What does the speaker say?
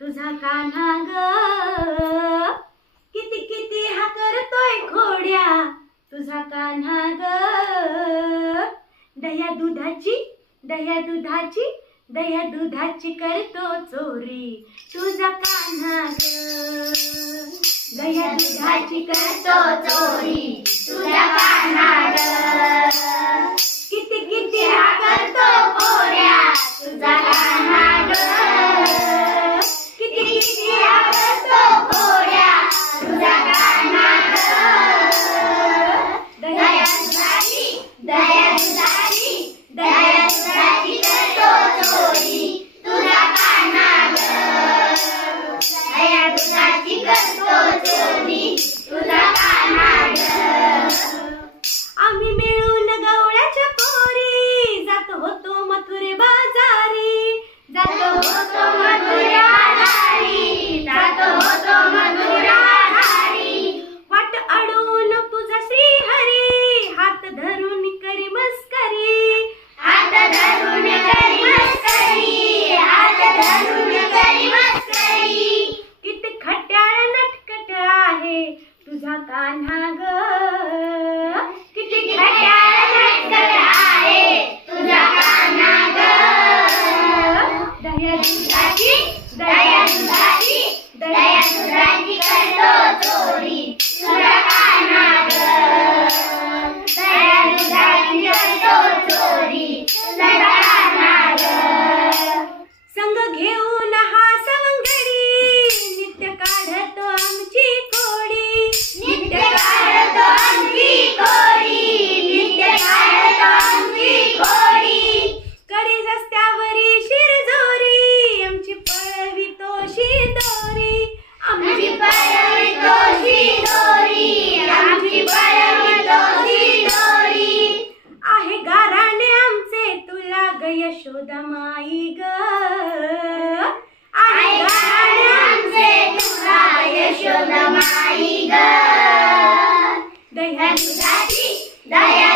तुझा कान्हा ग, किती किती हा करतोय खोड्या, तुझा कान्हा ग, दह्या दुधाची दह्या दुधाची दह्या दुधाची करतो चोरी, तुझा कान्हा ग, दह्या दुधाची करतो चोरी, तुझा कान्हा ग, किती किती हा करतो खोड्या, तुझा कान्हा ग, किती किती हा करतो खोड्या, तुझा कान्हा ग, दह्या दुधाची दह्या दुधाची दह्या दुधाची करतो चोरी, तुझा कान्हा ग, दह्या दुधाची करतो चोरी, तुझा कान्हा ग. आम्ही मिळून गवळ्याच्या पोरी जात होतो मथुरे बाजारी, जात होतो मथुरे बाजारी, जात होतो मथुरे बाजारी, वाट अडवून तुझा श्रीहरी, हात धरून करी मस्करी, हात धरून करी मस्करी, हात धरून करी मस्करी, किती खट्याळ नटखट आहे तुझा कान्हा ग, किती खट्याळ नटखट आहे तुझा कान्हा ग, दह्या दुधाची दह्या दुधाची दह्या दुधाची करतो चोरी, तुझा कान्हा ग, दह्या दुधाची करतो चोरी, तुझा कान्हा ग. संग घेऊन हा सवंगडी, नित्य काढतो आमची खोडी, नित्य काढतो आमची खोडी, नित्य काढतो आमची खोडी, करी रस्त्यावरी शिरजोरी, आमची पळवितो शिदोरी, आमची पळवितो शिदोरी, आमची पळवितो शिदोरी, आहे गाराणे आमचे तुला ग यशोदा माई ग, आहे गाराणे आमचे तुला यशोदा माई ग, दह्या दुधाची दह्या